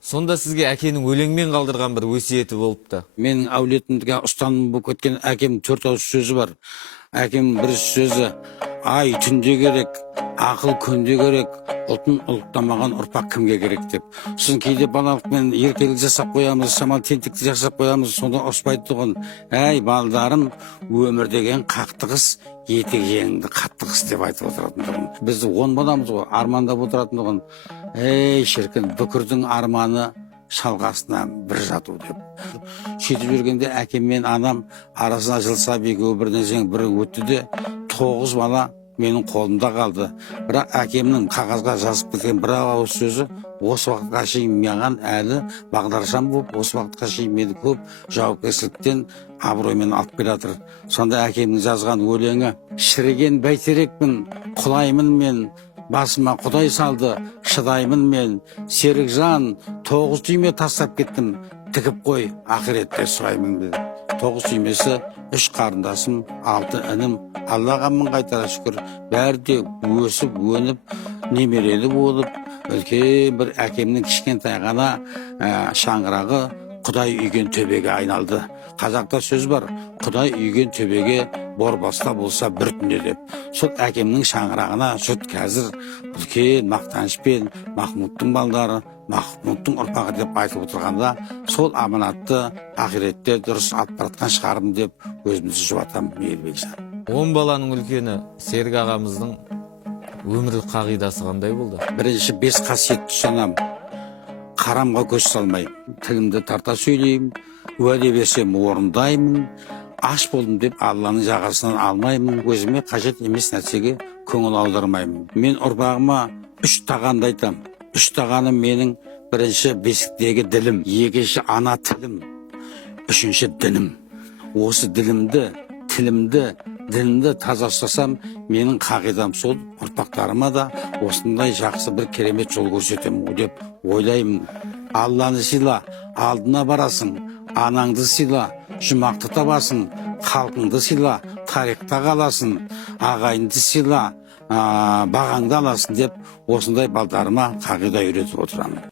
Сонда сізге әкенің өлеңмен қалдырған бір өсиеті болыпты. Менің әулетімдіге ұстаным болып кеткен әкем 4 ауыз сөзі бар. Әкем бір сөзі: ай түнде керек, ақыл күнде керек, ұлтын ұлықтамаған ұрпақ кімге керек деп. Сосын кейде балалықпен еркелік жасап қоямыз, шамал тентекті жасап қоямыз. Сонда ұрыспайды тұғын: әй балдарым, өмір деген қақтығыс, етек жеңіңді қаттығыс деп айтып отыратын тұғын. Біз 10 баламыз ғой, армандап отыратын тұғын: ей шіркін, бүкірдің арманы шалғасына бір жату деп. Сөйтіп жүргенде әкем мен анам арасына жылса екеуі бірден соң бірі өтті де 9 бала менің қолымда қалды. Бірақ әкемнің қағазға жазып кеткен бір ауыз сөзі осы уақытқа шейін маған әлі бағдаршам болып, осы уақытқа шейін мені көп жауапкершіліктен абыроймен алып келе жатыр. Сонда әкемнің жазған өлеңі: шіріген бәйтерекпін, құлаймын мен, басыма құдай салды, шыдаймын мен, серікжан 9 түйме тастап кеттім, тігіп қой, ақыретте сұраймын деді. 9 түймесі 3 қарындасым, 6 інім, Аллаға мың қайтара шүкір, бәрі де өсіп, өніп, немерелі болып, үлкен бір әкемнің кішкентай ғана шаңырағы Құдай үйген төбеге айналды. Қазақта сөз бар: Құдай үйген төбеге борбаста болса бір түнде деп. Сол әкемнің шаңырағына жұрт қазір үлкен мақтанышпен Махмудтың балдары, Махмудтың ұрпағы деп айтып отырғанда, сол аманатты ақиретте дұрыс алып баратқан шығарым деп өзімізді жұбатамын. Мейірбекжан. 10 баланың үлкені Серік ағамыздың өмірлік қағидасы қандай болды? Бірінші 5 қасиетті ұстанамын. Қарамға көз салмаймын, тілімді тарта сөйлеймін, уәде берсем орындаймын, аш болдым деп Алланың жағасынан алмаймын, өзіме қажет емес нәрсеге көңіл аудармаймын. Мен ұрпағыма 3 тағанды айтамын. 3 тағаным менің: бірінші бесіктегі ділім, екінші ана тілім, үшінші дінім. Осы ділімді, тілімді, дінімді таза ұстасам, менің қағидам сол, ұрпақтарыма да осындай жақсы бір керемет жол көрсетемін деп ойлаймын. Алланы сыйла, алдына барасың, анаңды сыйла, жұмақты табасың, халқыңды сыйла, тарихта қаласың, ағайынды сыйла, бағаңды аласың деп осындай балдарыма қағида үйретіп отырамын.